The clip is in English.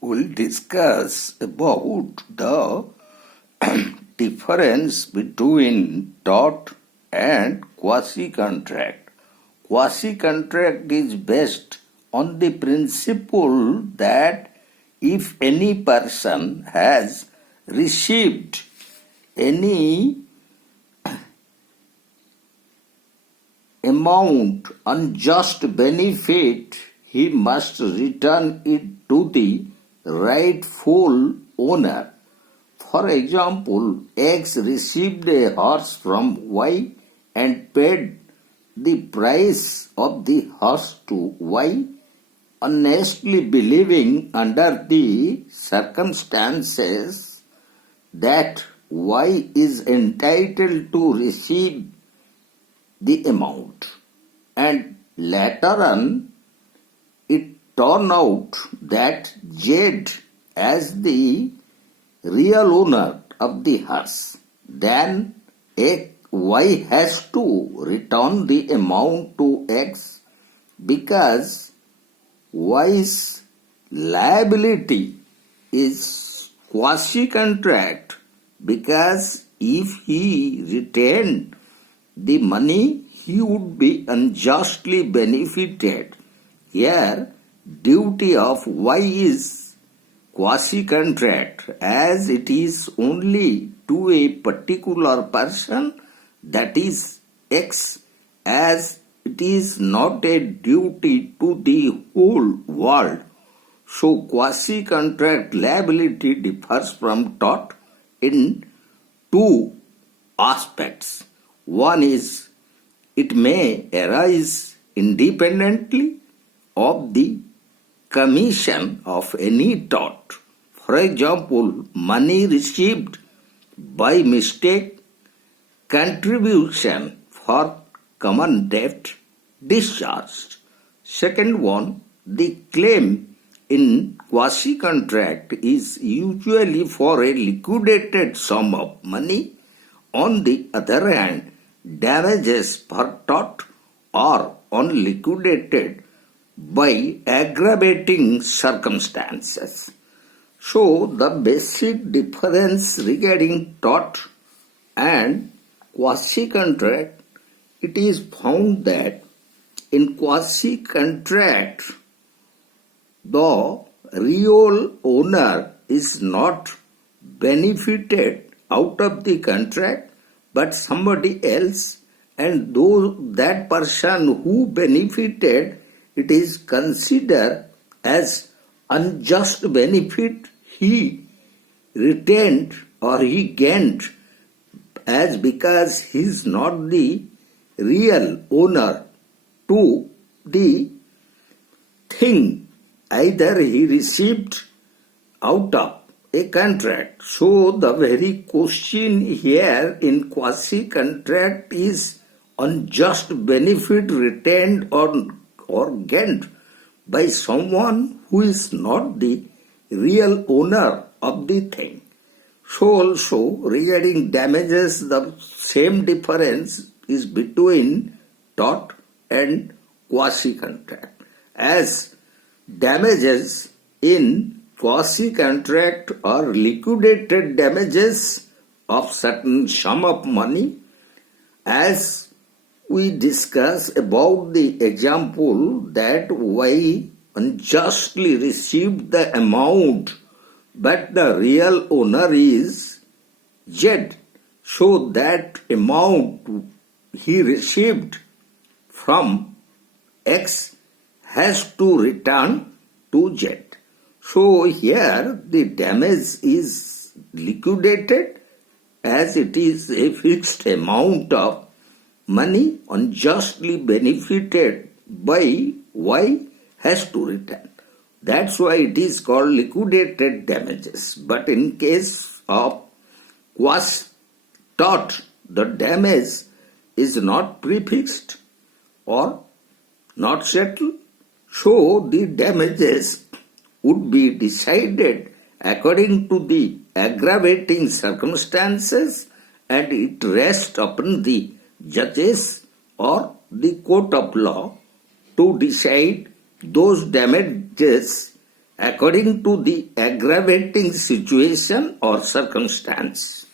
We'll discuss about the difference between tort and quasi-contract. Quasi-contract is based on the principle that if any person has received any amount unjust benefit, he must return it to the rightful owner. For example, X received a horse from Y and paid the price of the horse to Y, honestly believing under the circumstances that Y is entitled to receive the amount. And later on, it turned out that Z, as the real owner of the horse, then Y has to return the amount to X because Y's liability is quasi-contract, because if he retained the money, he would be unjustly benefited. Here, duty of Y is quasi-contract, as it is only to a particular person, that is X, as it is not a duty to the whole world. So quasi-contract liability differs from tort in two aspects. One is it may arise independently of the commission of any tort. For example, money received by mistake, contribution for common debt discharged. Second one, the claim in quasi-contract is usually for a liquidated sum of money. On the other hand, damages for tort are unliquidated by aggravating circumstances. So, the basic difference regarding tort and quasi-contract, it is found that in quasi-contract, the real owner is not benefited out of the contract, but somebody else, and though that person who benefited, it is considered as unjust benefit he retained or he gained, as because he is not the real owner to the thing either he received out of a contract. So the very question here in quasi-contract is unjust benefit retained or gained by someone who is not the real owner of the thing. So also regarding damages, the same difference is between tort and quasi-contract. As damages in quasi-contract are liquidated damages of certain sum of money, as we discuss about the example that Y unjustly received the amount, but the real owner is Z. So that amount he received from X has to return to Z. So here the damage is liquidated, as it is a fixed amount of money unjustly benefited by Y has to return. That's why it is called liquidated damages. But in case of quasi-tort, the damage is not prefixed or not settled. So the damages would be decided according to the aggravating circumstances, and it rests upon the judges or the court of law to decide those damages according to the aggravating situation or circumstance.